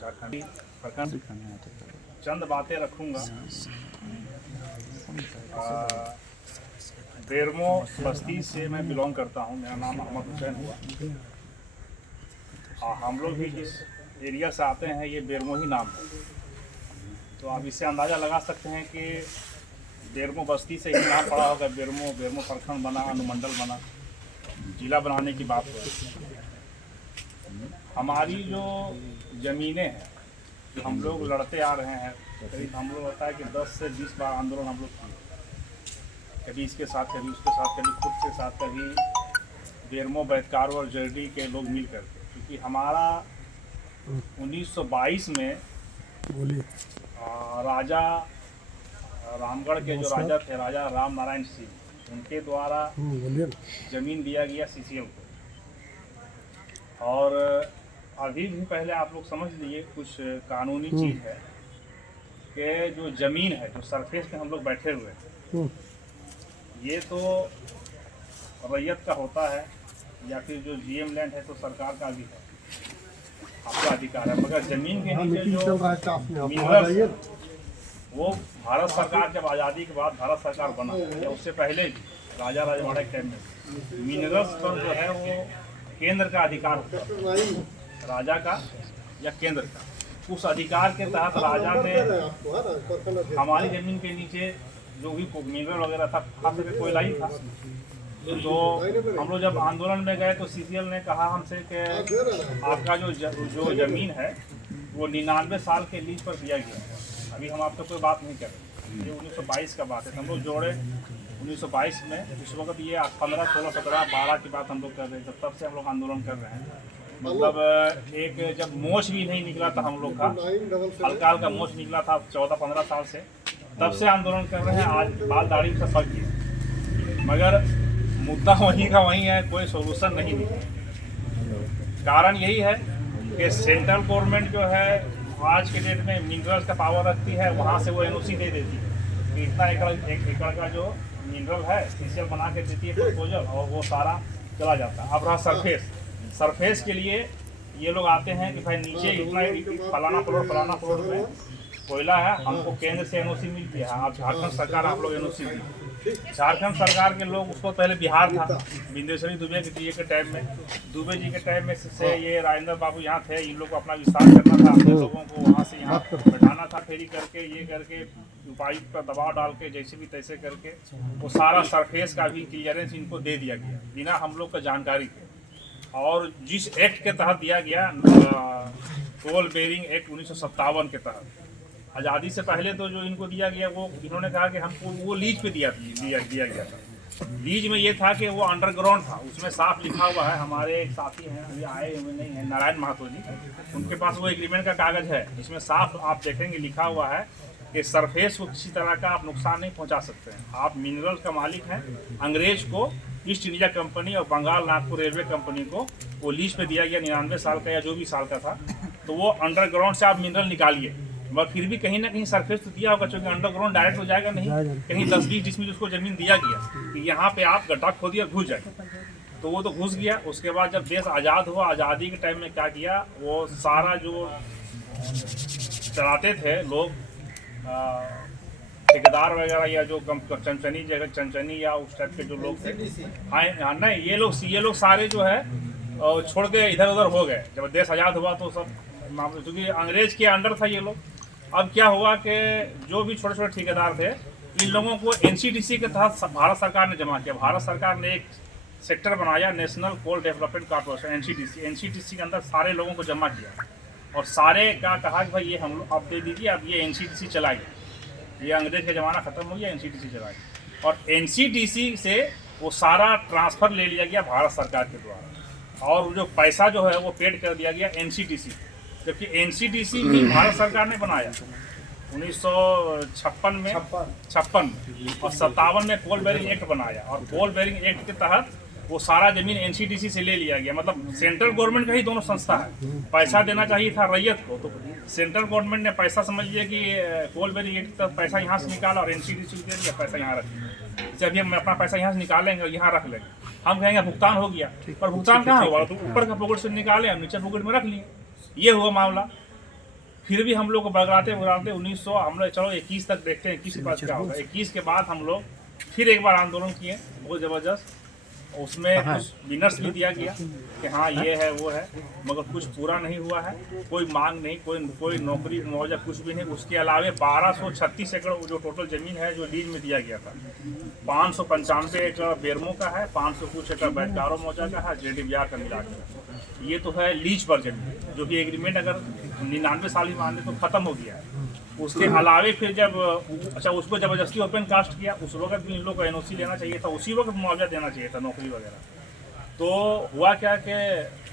झारखंडी प्रखंड चंद बातें रखूँगा। बेरमो बस्ती से मैं बिलोंग करता हूँ। मेरा नाम मोहम्मद हुसैन हुआ। हम लोग भी जिस एरिया से आते हैं ये बेरमो ही नाम है, तो आप इससे अंदाज़ा लगा सकते हैं कि बेरमो बस्ती से ही नाम पड़ा होगा। बेरमो प्रखंड बना, अनुमंडल बना, जिला बनाने की बात है। हमारी जो ज़मीनें हैं हम लोग लड़ते आ रहे हैं, करीब हम लोग लगता है कि 10 से 20 बार आंदोलन हम लोग किए, कभी इसके साथ, कभी उसके साथ, कभी खुद के साथ, कभी बेरमो, बैतकारो और जर्डी के लोग मिल करके। क्योंकि हमारा 1922 में राजा रामगढ़ के जो राजा थे, राजा राम नारायण सिंह, उनके द्वारा ज़मीन दिया गया सीसीएल को। और अभी भी पहले आप लोग समझ लिए कुछ कानूनी चीज़ है कि जो ज़मीन है, जो सरफेस पे हम लोग बैठे हुए हैं, ये तो रैयत का होता है, या फिर जो जीएम लैंड है तो सरकार का भी है, आपका अधिकार है। मगर ज़मीन के नीचे जो मिनरल्स, वो भारत सरकार, जब आज़ादी के बाद भारत सरकार बना या उससे पहले भी राजा राजवाड़ा के टाइम में मिनरल्स पर जो है वो केंद्र का अधिकार होता है, राजा का या केंद्र का। उस अधिकार के तहत राजा ने हमारी ज़मीन के नीचे जो भी मिनरल वगैरह था, खास करके कोयला ही था। तो हम लोग जब आंदोलन में गए तो सीसीएल ने कहा हमसे कि आपका जो ज़मीन है वो 99 साल के लीज पर दिया गया है। अभी हम आपसे कोई बात नहीं कर रहे, ये 1922 का बात है। हम लोग जोड़े 1922 में, इस वक्त ये 15, 16, 17, 12 की बात हम लोग कर रहे थे, तब से हम लोग आंदोलन कर रहे हैं। मतलब एक जब मोच भी नहीं निकला था हम लोग का, हल्का हल्का मोच निकला था 14-15 साल से, तब से आंदोलन कर रहे हैं। आज बाल दाढ़ी से फर्क किया, मगर मुद्दा वहीं का वहीं है, कोई सोल्यूशन नहीं निकला। कारण यही है कि सेंट्रल गवर्नमेंट जो है आज के डेट में मिनरल्स का पावर रखती है, वहाँ से वो एनओसी दे देती है कि इतना एकड़ का जो मिनरल है सीसीएल बना के देती है प्रपोजल, और वो सारा चला जाता है। अब रहा सरफेस के लिए ये लोग आते हैं कि भाई नीचे इतना फलाना फ्लोर में कोयला है, हमको केंद्र से एनओसी मिलती है। आप झारखंड सरकार आप लोग एनओसी दी। झारखंड सरकार के लोग, उसको पहले बिहार था, बिंदेश्वरी दुबे जी के टाइम में, दुबे जी के टाइम में से ये राजेंद्र बाबू यहाँ थे। इन लोग को अपना विस्तार करना था, अपने लोगों को वहाँ से यहाँ बैठाना था, फेरी करके ये करके उपायुक्त पर दबाव डाल के जैसे भी तैसे करके वो सारा सरफेस का भी क्लियरेंस इनको दे दिया गया बिना हम लोग का जानकारी के। और जिस एक्ट के तहत दिया गया, कोल बेरिंग एक्ट 1957 के तहत, आज़ादी से पहले तो जो इनको दिया गया वो इन्होंने कहा कि हमको वो लीज पे दिया गया था। लीज में ये था कि वो अंडरग्राउंड था, उसमें साफ लिखा हुआ है। हमारे एक साथी हैं, अभी आए हुए नहीं हैं, नारायण महतो जी, उनके पास वो एग्रीमेंट का कागज़ है, जिसमें साफ आप देखेंगे लिखा हुआ है कि सरफेस को किसी तरह का आप नुकसान नहीं पहुँचा सकते हैं। आप मिनरल का मालिक हैं। अंग्रेज को ईस्ट इंडिया कंपनी और बंगाल नागपुर रेलवे कंपनी को वो लीज पे दिया गया 99 साल का या जो भी साल का था। तो वो अंडरग्राउंड से आप मिनरल निकालिए, मगर फिर भी कहीं ना कहीं सरफेस तो दिया होगा, क्योंकि अंडरग्राउंड डायरेक्ट हो जाएगा नहीं, कहीं 10-20 जिसमें उसको ज़मीन दिया गया कि यहाँ पे आप गड्ढा खोदिए और घुस जाए। तो वो तो घुस गया। उसके बाद जब देश आज़ाद हुआ, आज़ादी के टाइम में क्या किया, वो सारा जो चलाते थे लोग, ठेकेदार वगैरह या जो चंचनी या उस टाइप के जो लोग थे, हाँ नहीं, ये लोग सारे जो है छोड़ के इधर उधर हो गए। जब देश आज़ाद हुआ तो सब मामले, क्योंकि अंग्रेज के अंडर था ये लोग। अब क्या हुआ कि जो भी छोटे छोटे ठेकेदार थे, इन लोगों को एनसीडीसी के तहत भारत सरकार ने जमा किया। भारत सरकार ने एक सेक्टर बनाया, national coal development corporation, NCDC के अंदर सारे लोगों को जमा किया, और सारे का कहा कि भाई ये हम लोग आप दे दीजिए, अब ये एनसीडीसी चलाएगी। ये अंग्रेज का ज़माना ख़त्म हो गया, एनसीडीसी चलाएगी। और एनसीडीसी से वो सारा ट्रांसफ़र ले लिया गया भारत सरकार के द्वारा, और जो पैसा जो है वो पेड कर दिया गया एनसीडीसी। जबकि एनसीडीसी भी भारत सरकार ने बनाया 1956 में, 56 और 57 में कोल बेरिंग एक्ट बनाया, और कोल बेरिंग एक्ट के तहत वो सारा ज़मीन एनसीडीसी से ले लिया गया। मतलब सेंट्रल गवर्नमेंट का ही दोनों संस्था है, पैसा देना चाहिए था रैयत को, तो सेंट्रल गवर्नमेंट ने पैसा समझ लिया कि कोल बेरिंग एक्ट तक पैसा यहाँ से निकाला और एनसीडीसी को दे दिया, पैसा यहाँ रख दिया। जैसे अभी हम अपना पैसा यहाँ से निकालेंगे और यहाँ रख लेंगे, हम कहेंगे भुगतान हो गया, पर भुगतान कहाँ हुआ? तो ऊपर का पॉकेट से निकाले, हम नीचे पॉकेट में रख लिए, ये हुआ मामला। फिर भी हम लोग को बगड़ाते 1900 हम लोग चलो 21 तक देखते हैं 21 के बाद क्या होगा। 21 के बाद हम लोग फिर एक बार आंदोलन किए बहुत ज़बरदस्त, उसमें कुछ विनर्स भी दिया गया कि हाँ ये है वो है, मगर कुछ पूरा नहीं हुआ है, कोई मांग नहीं, कोई नौकरी मुआवजा कुछ भी नहीं। उसके अलावे 1236 एकड़ जो टोटल ज़मीन है जो लीज में दिया गया था, 595 एकड़ बेरमो का है, 500 कुछ एकड़ बैठकारो मौजा का है, JDBR का मिला के, ये तो है लीज पर जमीन, जो कि एग्रीमेंट अगर 99 साल ही मान ले तो ख़त्म हो गया है। उसके अलावे फिर जब उसको ज़बरदस्ती ओपन कास्ट किया, उस वक्त भी इन लोग को NOC लेना चाहिए था, उसी वक्त मुआवजा देना चाहिए था, नौकरी वगैरह। तो हुआ क्या कि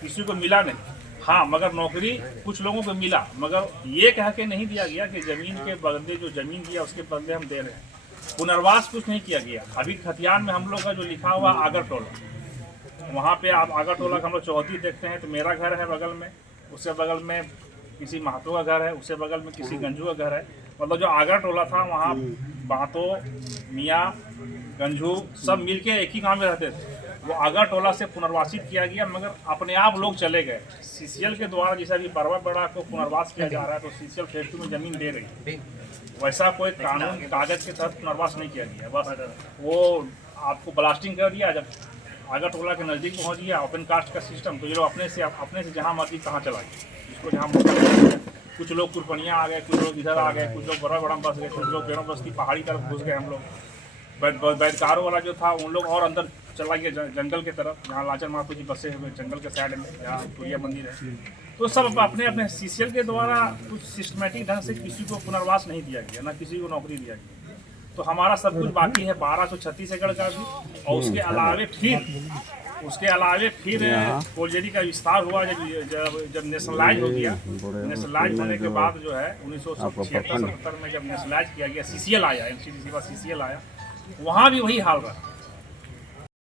किसी को मिला नहीं, हाँ मगर नौकरी कुछ लोगों को मिला, मगर ये कह के नहीं दिया गया कि ज़मीन के बदले जो ज़मीन दिया उसके बदले हम दे रहे हैं। पुनर्वास कुछ नहीं किया गया। अभी खतियान में हम लोग का जो लिखा हुआ आगर टोला, वहाँ पे आप आगर टोला का हम लोग चौहदी देखते हैं तो मेरा घर है बगल में, उससे बगल में किसी महतो का घर है, उससे बगल में किसी गंजू का घर है। मतलब जो आगर टोला था वहाँ महतो, मियाँ, गंजू सब मिलके एक ही गांव में रहते थे। वो आगर टोला से पुनर्वासित किया गया, मगर अपने आप लोग चले गए। CCL के द्वारा जैसा भी परवा बड़ा को पुनर्वास किया जा रहा है तो CCL फेज 2 में ज़मीन दे रही है, वैसा कोई कानून कागज के तहत पुनर्वास नहीं किया गया। बस वो आपको ब्लास्टिंग कर दिया, जब आगर टोला के नज़दीक पहुँच गया ओपन कास्ट का सिस्टम, तो ये लोग अपने से जहाँ मर्जी कहाँ चला गया, इसको जहाँ मौका। कुछ लोग कुरपनिया आ गए, कुछ लोग इधर आ गए, कुछ लोग बड़ा बस गए, कुछ लोग बेरों बस्ती पहाड़ी तरफ घुस गए। हम लोग बैठकारों वाला जो था उन लोग और अंदर चला गया जंगल के तरफ, जहाँ लाचन महतो जी बसे हुए जंगल के साइड में, जहाँ सूर्या मंदिर है। तो सब अपने अपने CCL के द्वारा कुछ सिस्टमेटिक ढंग से किसी को पुनर्वास नहीं दिया गया, ना किसी को नौकरी दिया गया। तो हमारा सब कुछ बाकी है 1236 एकड़ का भी, और उसके अलावे फिर कोलजेरी का विस्तार हुआ जब नेशनलाइज हो गया। नेशनलाइज होने के बाद जो है 1976-77 में जब नेशनलाइज किया गया, CCL आया, NCDC का CCL आया, वहाँ भी वही हाल रहा।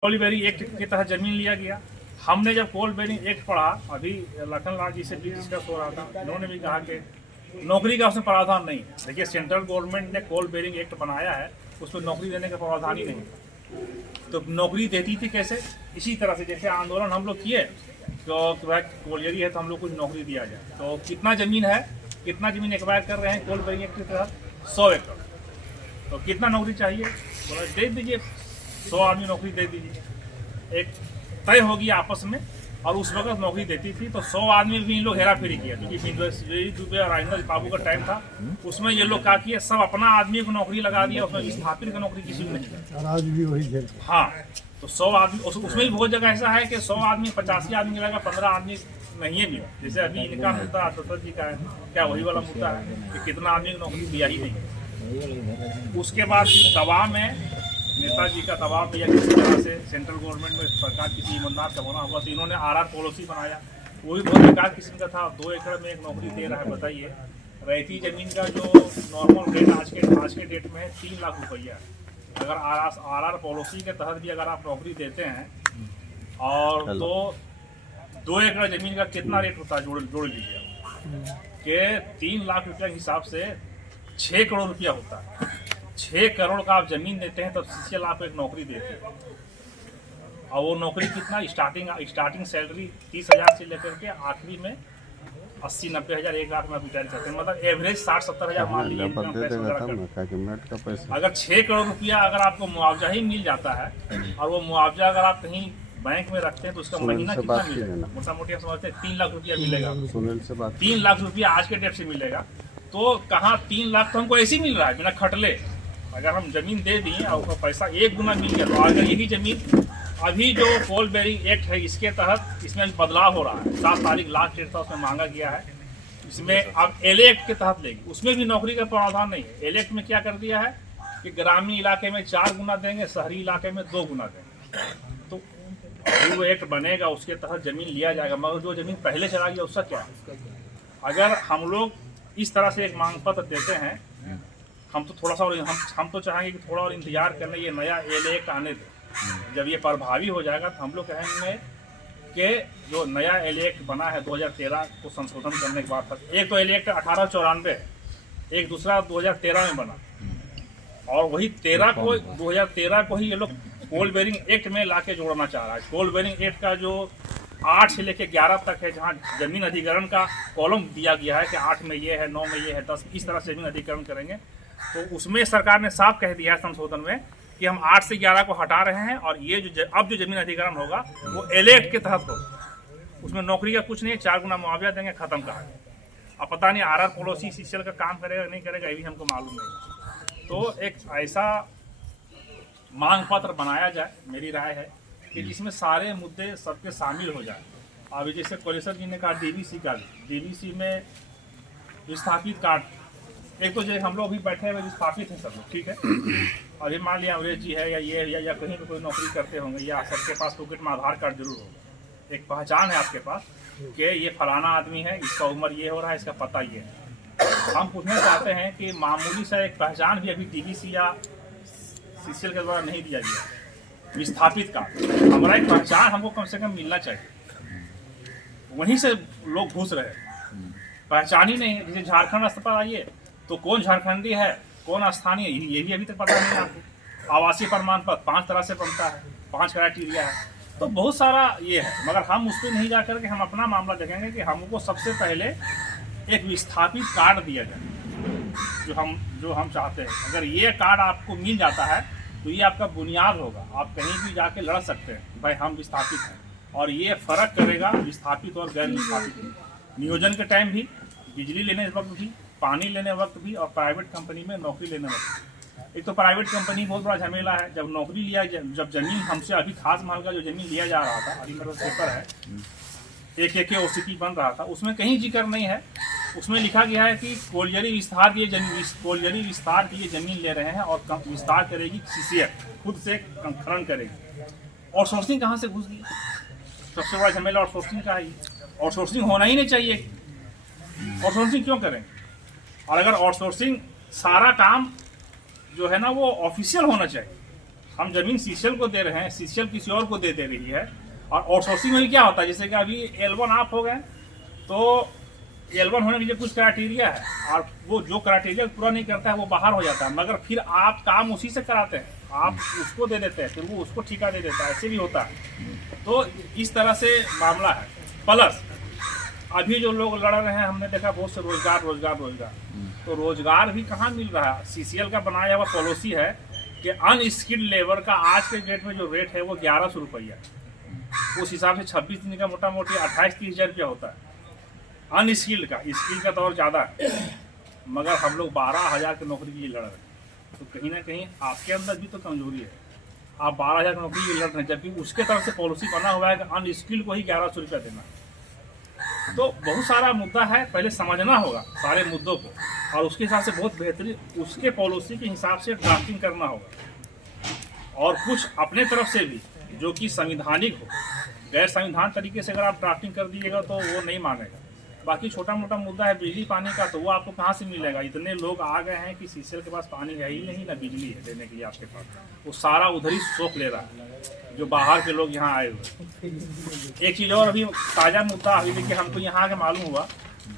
कोल बेरिंग एक्ट के तहत ज़मीन लिया गया। हमने जब कोल बेरिंग एक्ट पढ़ा, अभी लखन लाल जी से भी डिस्कस हो रहा था, इन्होंने भी कहा कि नौकरी का उसमें प्रावधान नहीं है। देखिए सेंट्रल गवर्नमेंट ने कोल बेरिंग एक्ट बनाया है, उसमें नौकरी देने का प्रावधान ही नहीं। तो नौकरी देती थी कैसे? इसी तरह से जैसे आंदोलन हम लोग किए तो कोलजेरी है तो हम लोग को नौकरी दिया जाए। तो कितना ज़मीन है, कितना ज़मीन एक्वायर कर रहे हैं कोल बेरिंग एक्ट के तहत? 100 एकड़। तो कितना नौकरी चाहिए? बोला दे दीजिए, 100 आदमी नौकरी दे दीजिए। एक तय हो गया आपस में, और उस वक्त नौकरी देती थी तो 100 आदमी भी इन लोग हेरा फेरी किया, क्योंकि दुबे और राजेंद्र बाबू का टाइम था। उसमें ये लोग क्या किए, सब अपना आदमी को नौकरी लगा दिया, उसमें स्थापित का नौकरी किसी को नहीं। आज भी वही है। हाँ, तो 100 आदमी, उसमें भी बहुत जगह ऐसा है कि 100 आदमी 85 आदमी लगा, 15 आदमी नहीं है मिला। जैसे अभी इनका मुद्दा दत्त जी का है, क्या वही वाला मुद्दा है कि कितना आदमी को नौकरी दिया ही नहीं। उसके बाद दबाव में नेताजी का दबाव दिया किसी तरह से, सेंट्रल गवर्नमेंट में सरकार किसी ईमानदार का होना हुआ, तो इन्होंने RR पॉलिसी बनाया। वो भी बहुत बेकार किस्म का था। 2 एकड़ में एक नौकरी दे रहा है, बताइए। रहती ज़मीन का जो नॉर्मल रेट आज के डेट में 3 लाख रुपया है। अगर RR पॉलिसी के तहत भी अगर आप नौकरी देते हैं, और तो 2 एकड़ ज़मीन का कितना रेट होता है, जोड़ लीजिए कि 3 लाख रुपये के हिसाब से 6 करोड़ रुपया होता है। 6 करोड़ का आप ज़मीन देते हैं तब CCL आपको एक नौकरी देते हैं। और वो नौकरी कितना, स्टार्टिंग सैलरी 30,000 से लेकर के आखिरी में 80-90 हज़ार, 1 लाख में रिटायर करते हैं। मतलब एवरेज 60-70 हज़ार मान लीजिए। अगर 6 करोड़ रुपया अगर आपको मुआवजा ही मिल जाता है, और वो मुआवजा अगर आप कहीं बैंक में रखते हैं तो उसका महीना कितना मिलेगा? मोटा मोटी समझते हैं 3 लाख रुपया मिलेगा। 3 लाख रुपया आज के डेट से मिलेगा। तो कहाँ 3 लाख तो हमको ऐसे ही मिल रहा है बिना खटले। अगर हम ज़मीन दे दिए और पैसा 1 गुना मिल गया, तो अगर यही ज़मीन अभी जो कोल बेरिंग एक्ट है इसके तहत इसमें बदलाव हो रहा है। 7 तारीख लास्ट डेट था, उसमें मांगा गया है। इसमें अब LA एक्ट के तहत लेगी, उसमें भी नौकरी का प्रावधान नहीं है। LA एक्ट में क्या कर दिया है कि ग्रामीण इलाके में 4 गुना देंगे, शहरी इलाके में 2 गुना देंगे। तो अभी वो एक्ट बनेगा, उसके तहत ज़मीन लिया जाएगा। मगर जो ज़मीन पहले चला गया उसका क्या? अगर हम लोग इस तरह से एक मांग पत्र देते हैं, हम तो थोड़ा सा और हम तो चाहेंगे कि थोड़ा और इंतजार करना, ये नया LA एक्ट आने दे। जब ये प्रभावी हो जाएगा तो हम लोग कहेंगे कि जो नया LA एक्ट बना है 2013 को संशोधन करने के बाद, एक तो LA एक्ट 1894, एक दूसरा 2013 में बना, और वही 2013 को ही ये लोग कोल बेरिंग एक्ट में लाके जोड़ना चाह रहा है। कोल बेरिंग एक्ट का जो 8 से लेके 11 तक है, जहाँ जमीन अधिग्रहण का कॉलम दिया गया है कि 8 में ये है, 9 में ये है, 10 इस तरह से जमीन अधिग्रहण करेंगे। तो उसमें सरकार ने साफ कह दिया है संशोधन में कि हम 8 से 11 को हटा रहे हैं और ये जो अब जो जमीन अधिग्रहण होगा वो एले एक्ट के तहत होगा। उसमें नौकरी का कुछ नहीं है, 4 गुना मुआवजा देंगे, खत्म कहा। अब पता नहीं आरआर पड़ोसी सीसीएल का काम करेगा नहीं करेगा, ये भी हमको मालूम नहीं। तो एक ऐसा मांग पत्र बनाया जाए, मेरी राय है कि जिसमें सारे मुद्दे सबके शामिल हो जाए। अभी जैसे कोलेश्वर जी ने कहा डीवीसी का, डीवीसी में विस्थापित कार्ड, एक तो जो हम लोग भी बैठे हुए विस्थापित हैं सब लोग, ठीक है। अभी मान लिया अंग्रेज जी है या ये या कहीं पर कोई नौकरी करते होंगे, या सबके पास पॉकेट में आधार कार्ड जरूर होगा, एक पहचान है आपके पास कि ये फलाना आदमी है, इसका उम्र ये हो रहा है, इसका पता ये है। हम पूछना चाहते हैं कि मामूली सा एक पहचान भी अभी डीवीसी या सीसीएल के द्वारा नहीं दिया गया, विस्थापित का हमारा एक पहचान हमको कम से कम मिलना चाहिए। वहीं से लोग घुस रहे, पहचान ही नहीं है। जैसे झारखंड अस्पताल आइए तो कौन झारखंडी है, कौन स्थानीय, ये भी अभी तक पता नहीं आपको। आवासीय प्रमाण पत्र 5 तरह से बनता है, 5 क्राइटेरिया है, तो बहुत सारा ये है। मगर हम उस पर नहीं जा करके हम अपना मामला देखेंगे कि हमको सबसे पहले एक विस्थापित कार्ड दिया जाए, जो हम चाहते हैं। अगर ये कार्ड आपको मिल जाता है तो ये आपका बुनियाद होगा, आप कहीं भी जाके लड़ सकते हैं भाई हम विस्थापित हैं, और ये फर्क करेगा विस्थापित और गैर विस्थापित में, नियोजन के टाइम भी, बिजली लेने वक्त भी, पानी लेने वक्त भी, और प्राइवेट कंपनी में नौकरी लेने वक्त। एक तो प्राइवेट कंपनी बहुत बड़ा झमेला है। जब नौकरी लिया, जब जमीन हमसे अभी खास महल का जो जमीन लिया जा रहा था, अभी मेरा पेपर है, एक ओसीपी बन रहा था, उसमें कहीं जिक्र नहीं है। उसमें लिखा गया है कि कोलियरी विस्तार की ये जमीन ले रहे हैं और विस्तार करेगी सीसीएल, खुद से खनन करेगी। और सोर्सिंग कहाँ से घुस गई? सबसे बड़ा झमेला और सोर्सिंग का है। और सोर्सिंग होना ही नहीं चाहिए। और सोर्सिंग क्यों करें? और अगर आउटसोर्सिंग सारा काम जो है ना वो ऑफिशियल होना चाहिए। हम जमीन सीसीएल को दे रहे हैं, सीसीएल किसी और को दे रही है, और आउटसोर्सिंग में क्या होता है, जैसे कि अभी L1 आप हो गए तो L1 होने के लिए कुछ क्राइटेरिया है, और वो जो क्राइटेरिया पूरा नहीं करता है वो बाहर हो जाता है, मगर फिर आप काम उसी से कराते हैं, आप उसको दे देते हैं, फिर वो उसको ठेका दे देता है, ऐसे भी होता है। तो इस तरह से मामला है। प्लस अभी जो लोग लड़ रहे हैं, हमने देखा बहुत से रोजगार, तो रोजगार भी कहाँ मिल रहा है। सीसीएल का बनाया हुआ पॉलिसी है कि अनस्किल्ड लेबर का आज के डेट में जो रेट है वो 1100 रुपया, उस हिसाब से 26 दिन का मोटा मोटी 28-30 हज़ार रुपया होता है अनस्किल्ड का। स्किल्ड का तो और ज़्यादा है, मगर हम लोग 12,000 की नौकरी के लिए लड़ रहे हैं। तो कहीं ना कहीं आपके अंदर भी तो कमजोरी है, आप 12,000 की नौकरी के लिए लड़ रहे हैं, जबकि उसके तरफ से पॉलिसी बना हुआ है कि अनस्किल्ड को ही 1100 रुपया देना। तो बहुत सारा मुद्दा है, पहले समझना होगा सारे मुद्दों को, और उसके हिसाब से बहुत बेहतरीन उसके पॉलिसी के हिसाब से ड्राफ्टिंग करना होगा। और कुछ अपने तरफ से भी जो कि संविधानिक हो, गैर संविधान तरीके से अगर आप ड्राफ्टिंग कर दीजिएगा तो वो नहीं मानेगा। बाकी छोटा मोटा मुद्दा है बिजली पानी का, तो वो आपको कहाँ से मिलेगा? इतने लोग आ गए हैं कि सीसीएल के पास पानी है ही नहीं, ना बिजली है देने के लिए आपके पास, वो सारा उधर ही सोख ले रहा है जो बाहर के लोग यहाँ आए हुए। एक चीज़ और अभी ताज़ा मुद्दा अभी देखिए, हमको यहाँ के मालूम हुआ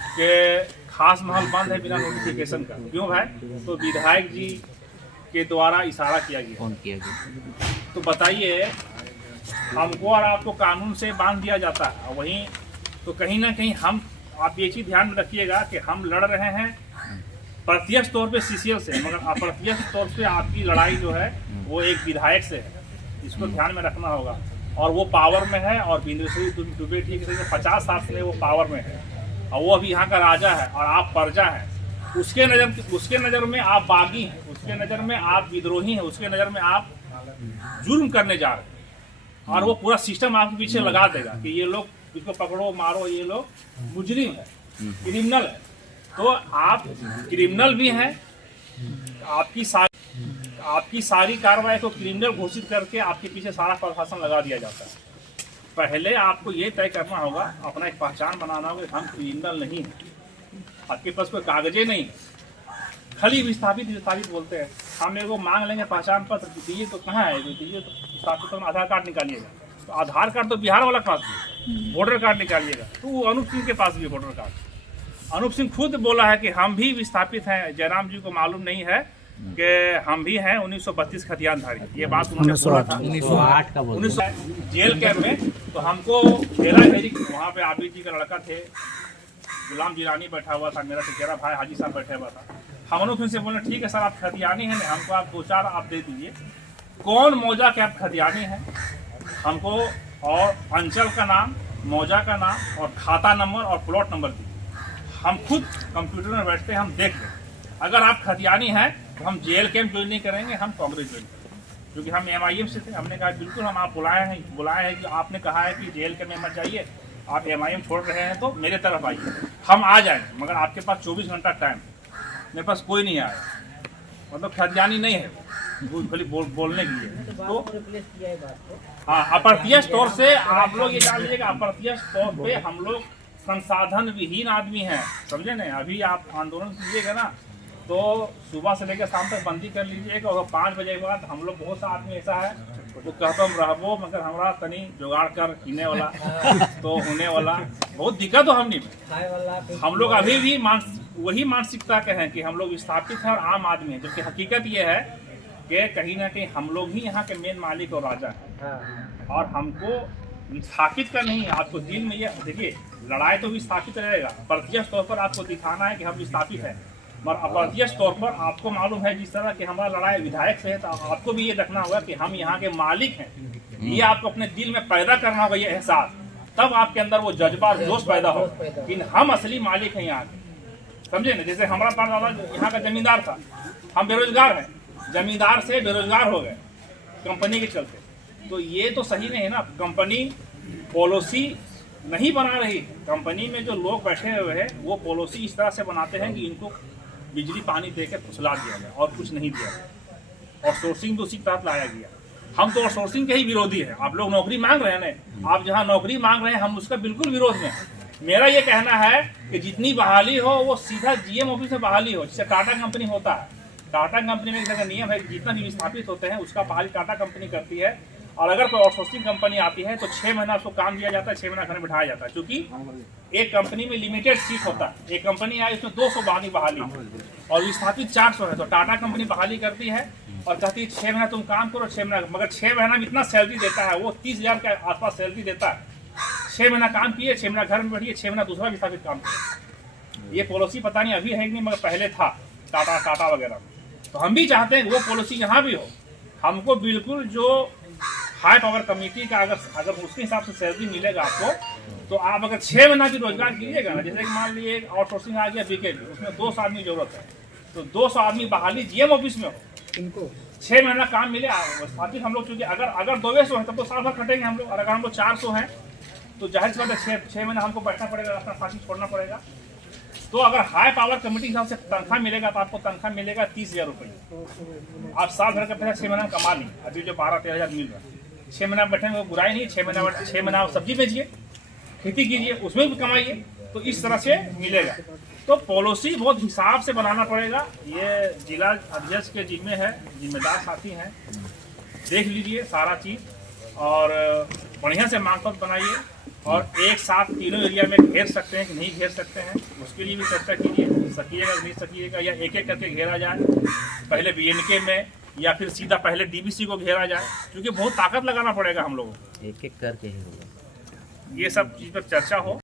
कि खास महल बंद है बिना नोटिफिकेशन का। क्यों भाई? तो विधायक जी के द्वारा इशारा किया गया। तो बताइए, हमको और आपको कानून से बांध दिया जाता है, वहीं तो कहीं ना कहीं आप ये चीज़ ध्यान में रखिएगा कि हम लड़ रहे हैं प्रत्यक्ष तौर पे सीसीएल से, मगर अप्रत्यक्ष तौर पे आपकी लड़ाई जो है वो एक विधायक से है। इसको ध्यान में रखना होगा। और वो पावर में है, और बिंदुश्री दुबे ठीक है 50 साल से वो पावर में है, और वो अभी यहाँ का राजा है और आप प्रजा हैं। उसके नज़र में आप बागी हैं, उसके नज़र में आप विद्रोही हैं, उसके नज़र में आप जुर्म करने जा रहे हैं, और वो पूरा सिस्टम आपके पीछे लगा देगा कि ये लोग इसको पकड़ो मारो, ये लोग मुजरिम है, क्रिमिनल है। तो आप क्रिमिनल भी हैं, आपकी सारी कार्रवाई को क्रिमिनल घोषित करके आपके पीछे सारा प्रशासन लगा दिया जाता है। पहले आपको ये तय करना होगा, अपना एक पहचान बनाना होगा कि हम क्रिमिनल नहीं हैं, आपके पास कोई कागजें नहीं, खाली विस्थापित बोलते हैं। हम एगो मांग लेंगे पहचान पत्र, दीजिए तो कहाँ है, दीजिए तो विस्थापित तो आधार कार्ड निकालिएगा, तो आधार कार्ड तो बिहार वाला के पास भी, वोटर कार्ड निकालिएगा, तो वो अनूप सिंह के पास भी वोटर कार्ड। अनूप सिंह खुद बोला है कि हम भी विस्थापित हैं, जयराम जी को मालूम नहीं है कि हम भी हैं 1932 खतियानधारी। ये बात उन्होंने बोला था 1908 का बोल 1900 जेल कैंप में। तो हमको घेरा घेरी, वहाँ पे आबिद जी का लड़का थे, गुलाम जिलानी बैठा हुआ था, मेरा चचेरा भाई हाजी साहब बैठा हुआ था। हम लोग फिर से बोले ठीक है सर, आप खतियानी हैं, हमको आप 2-4 आप दे दीजिए। कौन मौजा के आप खतियानी हैं, हमको और अंचल का नाम, मौजा का नाम और खाता नंबर और प्लॉट नंबर दीजिए। हम खुद कंप्यूटर में बैठते हैं, हम देख लें। अगर आप खतियानी हैं तो हम जेल कैंप ज्वाइन नहीं करेंगे, हम कांग्रेस ज्वाइन करेंगे। क्योंकि हम MIM से थे। हमने कहा बिल्कुल हम आप बुलाए हैं कि आपने कहा है कि जेल कैंप में मत जाइए, आप MIM छोड़ रहे हैं तो मेरे तरफ आइए, हम आ जाएंगे, मगर आपके पास 24 घंटा टाइम। मेरे पास कोई नहीं आया, मतलब खतियानी नहीं है वो, खाली बोलने के लिए। तो हाँ, अप्रत्यक्ष तौर से आप लोग ये जान लीजिएगा, अप्रत्यक्ष तौर पे हम लोग संसाधन विहीन आदमी हैं, समझे ना। अभी आप आंदोलन कीजिएगा ना तो सुबह से लेकर शाम तक बंदी कर लीजिएगा, और 5 बजे के बाद हम लोग बहुत सा आदमी ऐसा है वो कहता हम रहबो, मगर हमारा तनी जुगाड़ कर हिने वाला तो होने वाला बहुत दिक्कत हो हमने में। हम लोग अभी भी वही मानसिकता के हैं कि हम लोग विस्थापित हैं और आम आदमी हैं, जबकि हकीकत ये है कि कहीं ना कहीं हम लोग ही यहाँ के मेन मालिक और राजा हैं। और हमको विस्थापित का नहीं, आपको दिल में ये देखिए, लड़ाई तो विस्थापित रहेगा। प्रत्यक्ष तौर पर आपको दिखाना है कि हम विस्थापित हैं, मगर अप्रत्यक्ष तौर पर आपको मालूम है जिस तरह कि हमारा लड़ाई विधायक से है, तो आपको भी ये रखना होगा कि हम यहाँ के मालिक हैं। ये आपको अपने दिल में पैदा करना होगा ये एहसास, तब आपके अंदर वो जज्बा जोश पैदा हो कि हम असली मालिक हैं यहाँ के, समझे ना। जैसे हमारा परदादा यहाँ का जमींदार था, हम बेरोजगार हैं, जमींदार से बेरोजगार हो गए कंपनी के चलते। तो ये तो सही नहीं है ना। कंपनी पॉलिसी नहीं बना रही, कंपनी में जो लोग बैठे हुए हैं वो पॉलिसी इस तरह से बनाते हैं कि इनको बिजली पानी देकर फुसला दिया गया और कुछ नहीं दिया गया। और सोर्सिंग तो उसी के तहत लाया गया। हम तो सोर्सिंग के ही विरोधी हैं। आप लोग नौकरी मांग रहे हैं ना, आप जहाँ नौकरी मांग रहे हैं हम उसका बिल्कुल विरोध में हैं। मेरा ये कहना है कि जितनी बहाली हो वो सीधा GM ऑफिस में बहाली हो, जिससे टाटा कंपनी होता है। टाटा कंपनी में एक जगह नियम है, जितना भी विस्थापित होते हैं उसका बहाली टाटा कंपनी करती है। और अगर कोई आउटसोर्सिंग कंपनी आती है तो 6 महीना उसको काम दिया जाता है, 6 महीना घर में बिठाया जाता है। क्योंकि एक कंपनी में लिमिटेड सीट होता है, एक कंपनी आई उसमें 200 बहाली और विस्थापित 400 है, तो टाटा कंपनी बहाली करती है और कहती है 6 महीना तुम काम करो, 6 महीना, मगर 6 महीना में इतना सैलरी देता है, वो 30,000 के आसपास सैलरी देता है। 6 महीना काम किए, 6 महीना घर में बैठिए, 6 महीना दूसरा विस्थापित काम किए। ये पॉलिसी पता नहीं अभी है कि नहीं, मगर पहले था टाटा वगैरह में। तो हम भी चाहते हैं वो पॉलिसी यहाँ भी हो। हमको बिल्कुल जो हाई पावर कमेटी का अगर उसके हिसाब से सैलरी मिलेगा आपको, तो आप अगर 6 महीना की रोजगार कीजिएगा ना, जैसे कि मान लीजिए आउटसोर्सिंग आ गया BKB, उसमें 200 आदमी जरूरत है, तो 200 आदमी बहाली GM ऑफिस में हो, इनको 6 महीना काम मिले। साथ ही हम लोग चूंकि अगर 200 है तब तो साल भर खटेंगे हम लोग, और अगर हम लोग 400 हैं तो जाहिर सी बात है 6 महीना हमको बैठना पड़ेगा, अपना फांसी छोड़ना पड़ेगा। तो अगर हाई पावर कमेटी के हिसाब से तनख्वाह मिलेगा तो आपको तनख्वाह मिलेगा 30,000 रुपये। आप साल भर का पैसा 6 महीना कमा ली, अभी जो 12-13 हज़ार मिल रहा है, 6 महीना बैठेंगे वो बुराई नहीं। 6 महीना आप सब्जी बेचिए, खेती कीजिए, उसमें भी कमाइए, तो इस तरह से मिलेगा। तो पॉलिसी बहुत हिसाब से बनाना पड़ेगा। ये जिला अध्यक्ष के जिम्मे है, जिम्मेदार साथी हैं, देख लीजिए सारा चीज़ और बढ़िया से मांग पत्र बनाइए। और एक साथ तीनों एरिया में घेर सकते हैं कि नहीं घेर सकते हैं, उसके लिए भी चर्चा कीजिए, सकिएगा नहीं सकिएगा, या एक एक करके घेरा जाए, पहले BNK में या फिर सीधा पहले DBC को घेरा जाए, क्योंकि बहुत ताकत लगाना पड़ेगा हम लोगों को, एक एक करके ही होगा। ये सब चीज़ पर चर्चा हो।